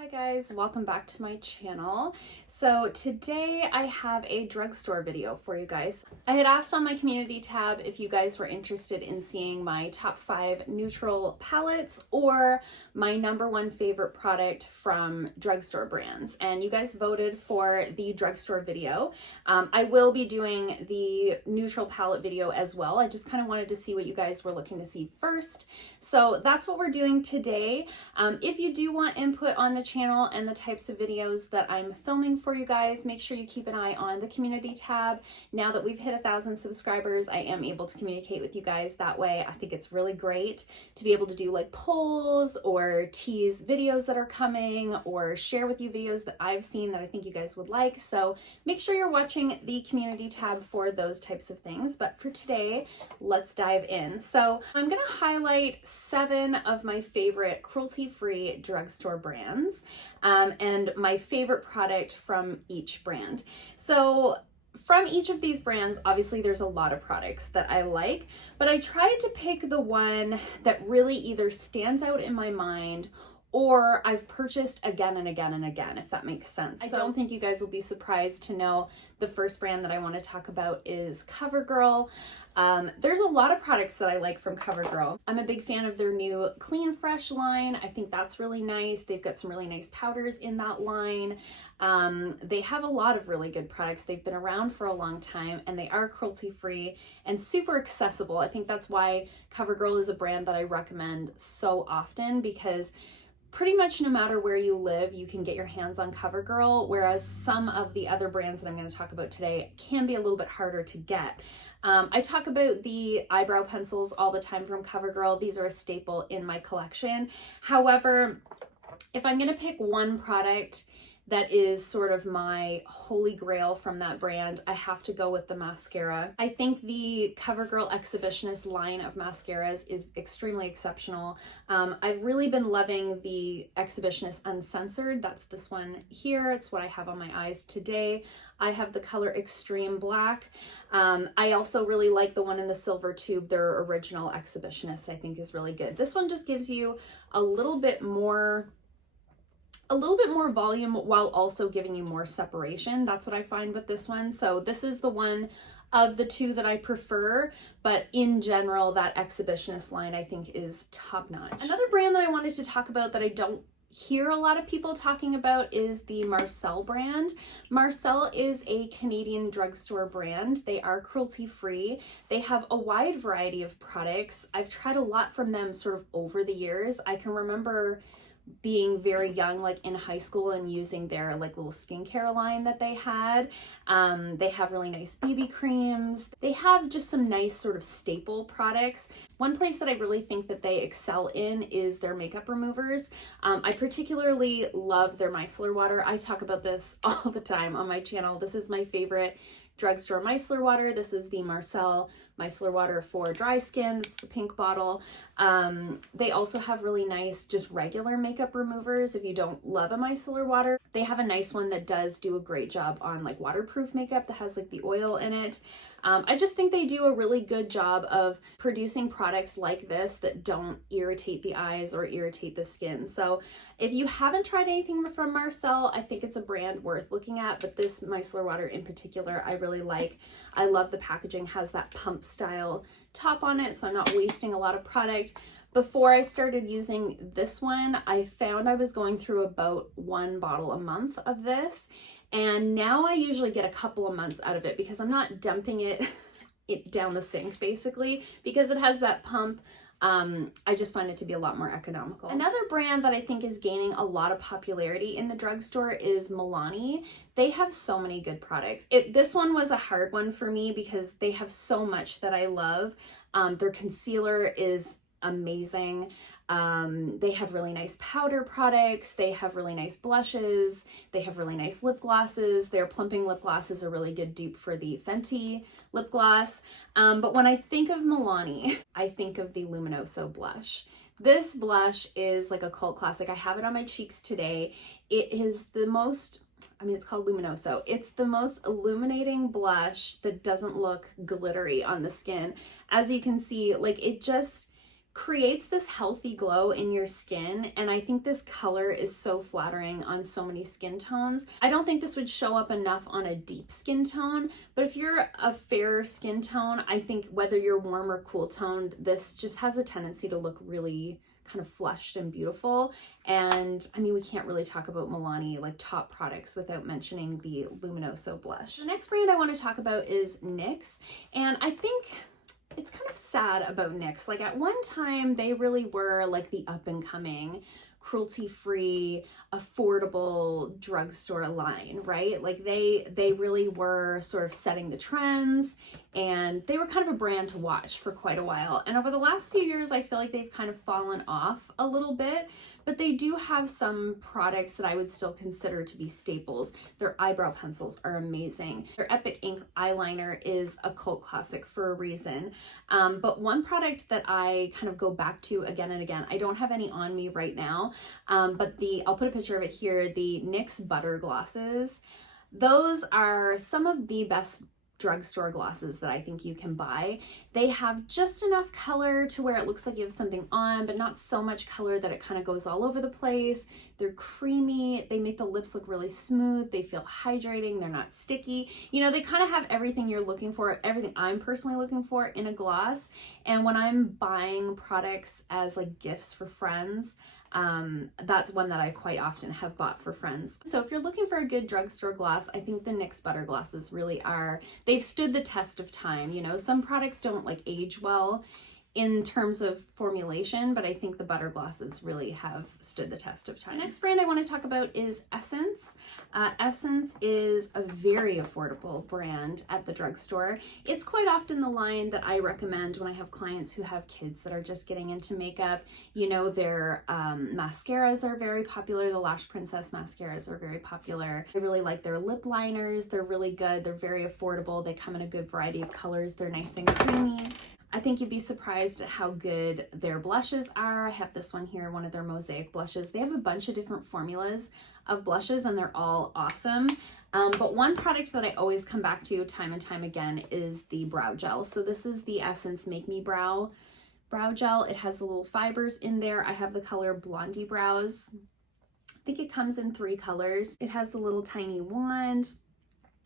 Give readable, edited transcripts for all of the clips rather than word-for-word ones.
Hi guys, welcome back to my channel. So today I have a drugstore video for you guys. I had asked on my community tab if you guys were interested in seeing my top 5 neutral palettes or my #1 favorite product from drugstore brands, and you guys voted for the drugstore video. I will be doing the neutral palette video as well. I just kind of wanted to see what you guys were looking to see first. So that's what we're doing today. If you do want input on the channel and the types of videos that I'm filming for you guys, make sure you keep an eye on the community tab. Now that we've hit 1,000 subscribers, I am able to communicate with you guys that way. I think it's really great to be able to do like polls or tease videos that are coming or share with you videos that I've seen that I think you guys would like. So make sure you're watching the community tab for those types of things. But for today, let's dive in. So I'm going to highlight 7 of my favorite cruelty-free drugstore brands and my favorite product from each brand. So from each of these brands, obviously there's a lot of products that I like, but I tried to pick the one that really either stands out in my mind or I've purchased again and again and again, if that makes sense. I don't think you guys will be surprised to know the first brand that I want to talk about is CoverGirl. There's a lot of products that I like from CoverGirl. I'm a big fan of their new Clean Fresh line. I think that's really nice. They've got some really nice powders in that line. They have a lot of really good products. They've been around for a long time and they are cruelty-free and super accessible. I think that's why CoverGirl is a brand that I recommend so often, because pretty much no matter where you live, you can get your hands on CoverGirl, whereas some of the other brands that I'm going to talk about today can be a little bit harder to get. I talk about the eyebrow pencils all the time from CoverGirl. These are a staple in my collection. However, if I'm going to pick one product that is sort of my holy grail from that brand, I have to go with the mascara. I think the CoverGirl Exhibitionist line of mascaras is extremely exceptional. I've really been loving the Exhibitionist Uncensored. That's this one here. It's what I have on my eyes today. I have the color Extreme Black. I also really like the one in the silver tube. Their original Exhibitionist, I think, is really good. This one just gives you a little bit more volume while also giving you more separation. That's what I find with this one. So this is the one of the two that I prefer, but in general, that Exhibitionist line I think is top notch. Another brand that I wanted to talk about that I don't hear a lot of people talking about is the Marcel brand. Marcel is a Canadian drugstore brand. They are cruelty-free. They have a wide variety of products. I've tried a lot from them sort of over the years. I can remember being very young, like in high school, and using their like little skincare line that they had. They have really nice BB creams. They have just some nice sort of staple products. One place that I really think that they excel in is their makeup removers. I particularly love their micellar water. I talk about this all the time on my channel. This is my favorite drugstore micellar water. This is the Marcel micellar water for dry skin. It's the pink bottle. They also have really nice just regular makeup removers if you don't love a micellar water. They have a nice one that does do a great job on like waterproof makeup that has like the oil in it. I just think they do a really good job of producing products like this that don't irritate the eyes or irritate the skin. So if you haven't tried anything from Marcel, I think it's a brand worth looking at, but this micellar water in particular, I really like. I love the packaging, has that pump style top on it, so I'm not wasting a lot of product. Before I started using this one, I found I was going through about 1 bottle a month of this, and now I usually get a couple of months out of it because I'm not dumping it down the sink basically, because it has that pump. I just find it to be a lot more economical. Another brand that I think is gaining a lot of popularity in the drugstore is Milani. They have so many good products. This one was a hard one for me because they have so much that I love. Their concealer is amazing. They have really nice powder products. They have really nice blushes. They have really nice lip glosses. Their plumping lip gloss is a really good dupe for the Fenty lip gloss. But when I think of Milani, I think of the Luminoso blush. This blush is like a cult classic. I have it on my cheeks today. It is the most, it's called Luminoso. It's the most illuminating blush that doesn't look glittery on the skin. As you can see, like it just creates this healthy glow in your skin, and I think this color is so flattering on so many skin tones. I don't think this would show up enough on a deep skin tone, but if you're a fair skin tone, I think whether you're warm or cool toned, this just has a tendency to look really kind of flushed and beautiful. And I mean, we can't really talk about Milani like top products without mentioning the Luminoso blush. The next brand I want to talk about is NYX, and I think it's kind of sad about NYX. Like at one time, they really were like the up and coming, cruelty-free, affordable drugstore line, right? Like they really were sort of setting the trends, and they were kind of a brand to watch for quite a while. And over the last few years, I feel like they've kind of fallen off a little bit, but they do have some products that I would still consider to be staples. Their eyebrow pencils are amazing. Their Epic Ink eyeliner is a cult classic for a reason. But one product that I kind of go back to again and again, I don't have any on me right now, but I'll put a picture of it here, the NYX Butter Glosses. Those are some of the best drugstore glosses that I think you can buy. They have just enough color to where it looks like you have something on, but not so much color that it kind of goes all over the place. They're creamy. They make the lips look really smooth. They feel hydrating. They're not sticky. You know, they kind of have everything you're looking for, everything I'm personally looking for in a gloss. And when I'm buying products as like gifts for friends, that's one that I quite often have bought for friends. So if you're looking for a good drugstore gloss, I think the NYX Butter Glosses really are, they've stood the test of time. You know, some products don't like age well in terms of formulation, but I think the butter glosses really have stood the test of time. The next brand I want to talk about is Essence. Essence is a very affordable brand at the drugstore. It's quite often the line that I recommend when I have clients who have kids that are just getting into makeup. You know, their mascaras are very popular. The Lash Princess mascaras are very popular. I really like their lip liners. They're really good. They're very affordable. They come in a good variety of colors. They're nice and creamy. I think you'd be surprised at how good their blushes are. I have this one here, one of their Mosaic blushes. They have a bunch of different formulas of blushes and they're all awesome. But one product that I always come back to time and time again is the brow gel. So this is the Essence Make Me Brow gel. It has the little fibers in there. I have the color Blondie Brows. I think it comes in 3 colors. It has the little tiny wand,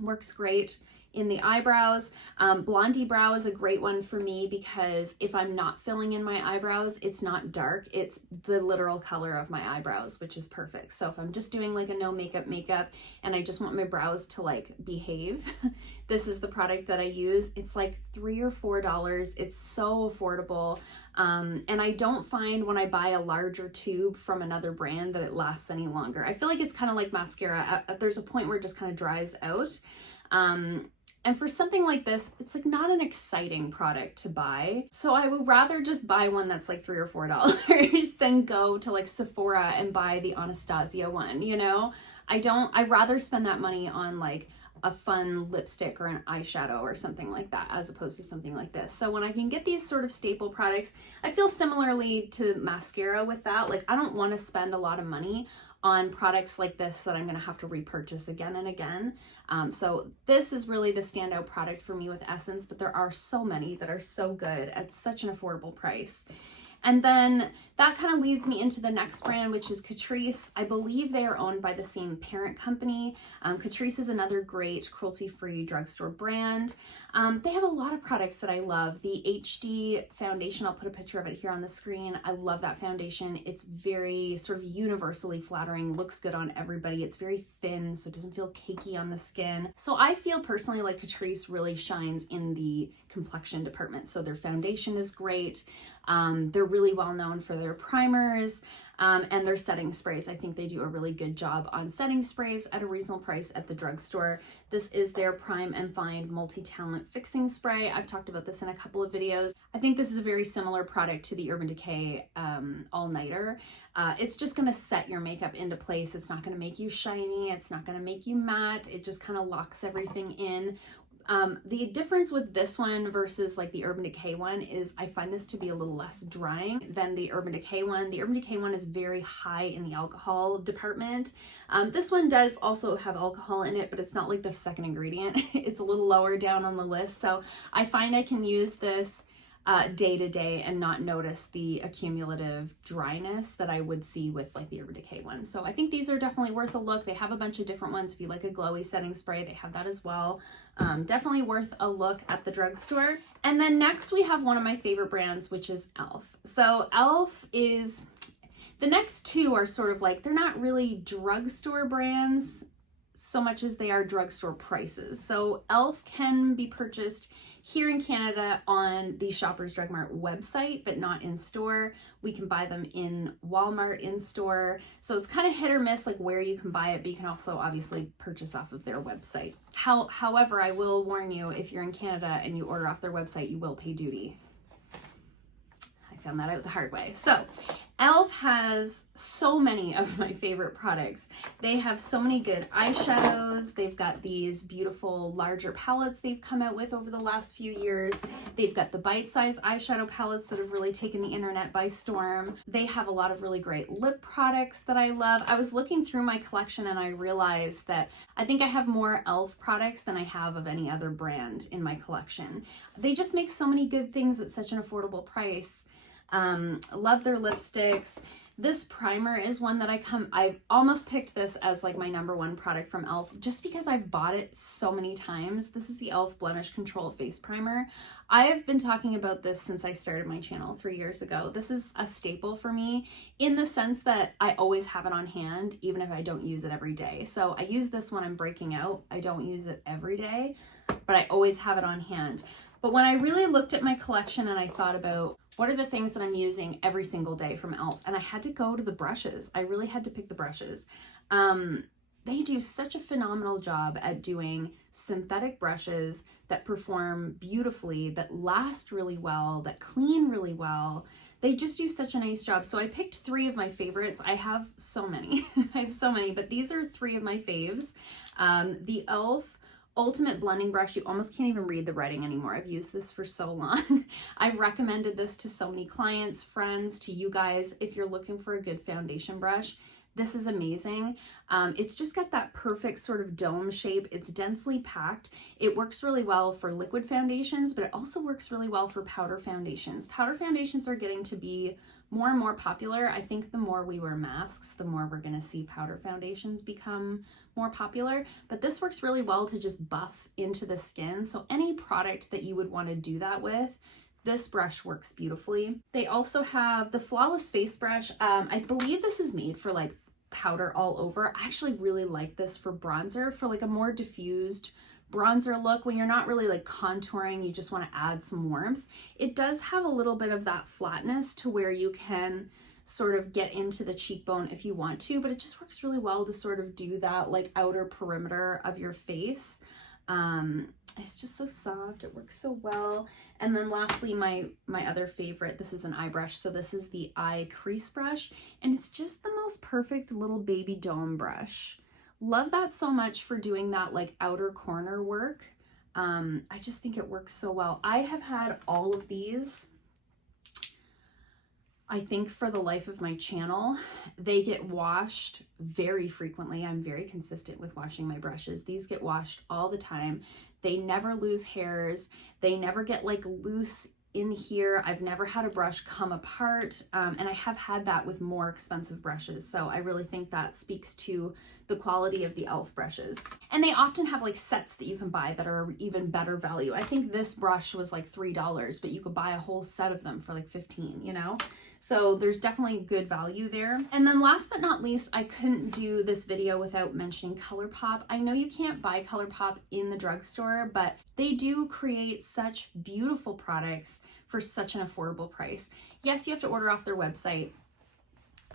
works great in the eyebrows. Blondie Brow is a great one for me because if I'm not filling in my eyebrows, it's not dark, it's the literal color of my eyebrows, which is perfect. So if I'm just doing like a no makeup and I just want my brows to like behave, this is the product that I use. It's like $3 or $4. It's so affordable. And I don't find when I buy a larger tube from another brand that it lasts any longer. I feel like it's kind of like mascara. There's a point where it just kind of dries out. And for something like this, it's like not an exciting product to buy. So I would rather just buy one that's like $3 or $4 than go to like Sephora and buy the Anastasia one, you know? I'd rather spend that money on like a fun lipstick or an eyeshadow or something like that as opposed to something like this. So when I can get these sort of staple products, I feel similarly to mascara with that. Like I don't want to spend a lot of money on products like this that I'm going to have to repurchase again and again. So this is really the standout product for me with Essence, but there are so many that are so good at such an affordable price. And then that kind of leads me into the next brand, which is Catrice. I believe they are owned by the same parent company. Catrice is another great cruelty-free drugstore brand. They have a lot of products that I love. The HD foundation, I'll put a picture of it here on the screen. I love that foundation. It's very sort of universally flattering, looks good on everybody. It's very thin, so it doesn't feel cakey on the skin. So I feel personally like Catrice really shines in the complexion department. So their foundation is great. They're really well known for their primers and their setting sprays. I think they do a really good job on setting sprays at a reasonable price at the drugstore. This is their Prime and Find Multi-Talent Fixing Spray. I've talked about this in a couple of videos. I think this is a very similar product to the Urban Decay All-Nighter. It's just going to set your makeup into place. It's not going to make you shiny. It's not going to make you matte. It just kind of locks everything in. The difference with this one versus like the Urban Decay one is I find this to be a little less drying than the Urban Decay one. The Urban Decay one is very high in the alcohol department. This one does also have alcohol in it, but it's not like the second ingredient. It's a little lower down on the list. So I find I can use this day to day and not notice the accumulative dryness that I would see with like the Urban Decay ones. So I think these are definitely worth a look. They have a bunch of different ones. If you like a glowy setting spray, they have that as well. Definitely worth a look at the drugstore. And then next we have one of my favorite brands, which is e.l.f. So e.l.f. is, the next two are sort of like, they're not really drugstore brands so much as they are drugstore prices. So e.l.f. can be purchased here in Canada on the Shoppers Drug Mart website, but not in store. We can buy them in Walmart in store. So it's kind of hit or miss like where you can buy it, but you can also obviously purchase off of their website. However, I will warn you, if you're in Canada and you order off their website, you will pay duty. I found that out the hard way. So e.l.f. has so many of my favorite products. They have so many good eyeshadows. They've got these beautiful larger palettes they've come out with over the last few years. They've got the bite-sized eyeshadow palettes that have really taken the internet by storm. They have a lot of really great lip products that I love. I was looking through my collection and I realized that I think I have more e.l.f. products than I have of any other brand in my collection. They just make so many good things at such an affordable price. Love their lipsticks. This primer is one that I've almost picked this as like my #1 product from e.l.f. just because I've bought it so many times. This is the e.l.f. Blemish Control Face Primer. I have been talking about this since I started my channel 3 years ago. This is a staple for me in the sense that I always have it on hand, even if I don't use it every day. So I use this when I'm breaking out. I don't use it every day, but I always have it on hand. But when I really looked at my collection and I thought about what are the things that I'm using every single day from e.l.f., and I had to go to the brushes. I really had to pick the brushes. They do such a phenomenal job at doing synthetic brushes that perform beautifully, that last really well, that clean really well. They just do such a nice job. So I picked 3 of my favorites. I have so many. I have so many, but these are 3 of my faves. The e.l.f. Ultimate Blending Brush, you almost can't even read the writing anymore. I've used this for so long. I've recommended this to so many clients, friends, to you guys. If you're looking for a good foundation brush, this is amazing. It's just got that perfect sort of dome shape. It's densely packed. It works really well for liquid foundations, but it also works really well for powder foundations. Powder foundations are getting to be more and more popular. I think the more we wear masks, the more we're going to see powder foundations become more popular, but this works really well to just buff into the skin. So any product that you would want to do that with, this brush works beautifully. They also have the Flawless Face Brush. I believe this is made for like powder all over. I actually really like this for bronzer, for like a more diffused bronzer look when you're not really like contouring, you just want to add some warmth. It does have a little bit of that flatness to where you can sort of get into the cheekbone if you want to, but it just works really well to sort of do that like outer perimeter of your face. It's just so soft, it works so well. And then lastly, my other favorite, this is an eye brush. So this is the eye crease brush, and it's just the most perfect little baby dome brush. Love that so much for doing that like outer corner work. I just think it works so well. I have had all of these, I think, for the life of my channel. They get washed very frequently. I'm very consistent with washing my brushes. These get washed all the time. They never lose hairs. They never get like loose in here. I've never had a brush come apart, and I have had that with more expensive brushes. So I really think that speaks to the quality of the e.l.f. brushes. And they often have like sets that you can buy that are even better value. I think this brush was like $3, but you could buy a whole set of them for like $15, you know? So there's definitely good value there. And then last but not least, I couldn't do this video without mentioning Colourpop. I know you can't buy Colourpop in the drugstore, but they do create such beautiful products for such an affordable price. Yes, you have to order off their website.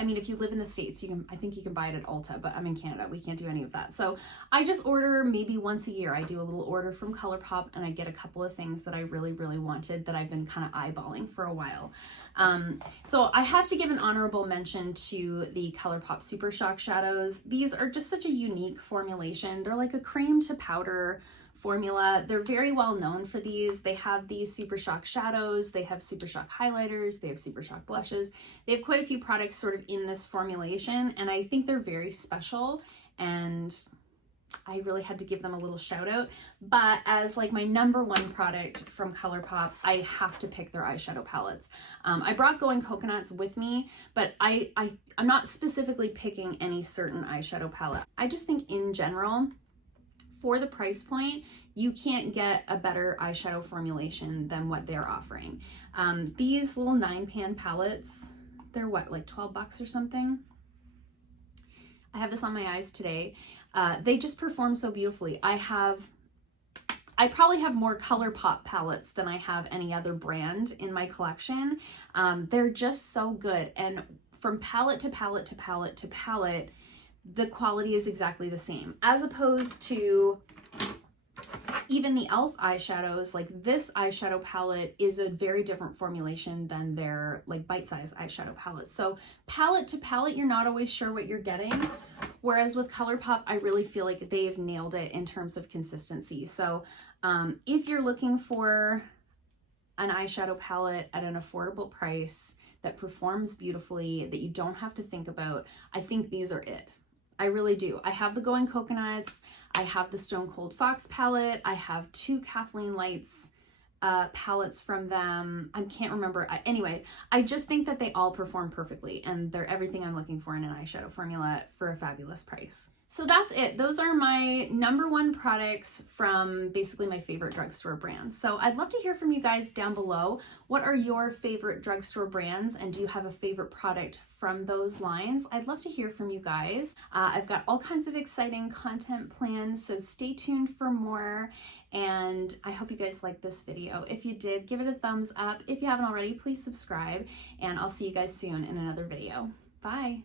I mean, if you live in the States, I think you can buy it at Ulta, but I'm in Canada. We can't do any of that. So I just order maybe once a year. I do a little order from Colourpop and I get a couple of things that I really, really wanted that I've been kind of eyeballing for a while. So I have to give an honorable mention to the Colourpop Super Shock shadows. These are just such a unique formulation. They're like a cream to powder formula. They're very well known for these. They have these Super Shock shadows, they have Super Shock highlighters, they have Super Shock blushes. They have quite a few products sort of in this formulation, and I think they're very special, and I really had to give them a little shout out. But as like my #1 product from Colourpop, I have to pick their eyeshadow palettes. I brought Going Coconuts with me, but I'm not specifically picking any certain eyeshadow palette. I just think in general, for the price point, you can't get a better eyeshadow formulation than what they're offering. These little 9-pan palettes, they're what, like 12 bucks or something? I have this on my eyes today. They just perform so beautifully. I probably have more Colourpop palettes than I have any other brand in my collection. They're just so good. And from palette to palette to palette to palette, the quality is exactly the same. As opposed to even the e.l.f. eyeshadows, like this eyeshadow palette is a very different formulation than their like bite-sized eyeshadow palettes. So palette to palette, you're not always sure what you're getting. Whereas with Colourpop, I really feel like they've nailed it in terms of consistency. So if you're looking for an eyeshadow palette at an affordable price that performs beautifully, that you don't have to think about, I think these are it. I really do. I have the Going Coconuts, I have the Stone Cold Fox palette, I have 2 Kathleen Lights palettes from them. I can't remember. Anyway, I just think that they all perform perfectly and they're everything I'm looking for in an eyeshadow formula for a fabulous price. So that's it. Those are my #1 products from basically my favorite drugstore brands. So I'd love to hear from you guys down below. What are your favorite drugstore brands, and do you have a favorite product from those lines? I'd love to hear from you guys. I've got all kinds of exciting content planned, so stay tuned for more. And I hope you guys liked this video. If you did, give it a thumbs up. If you haven't already, please subscribe, and I'll see you guys soon in another video. Bye.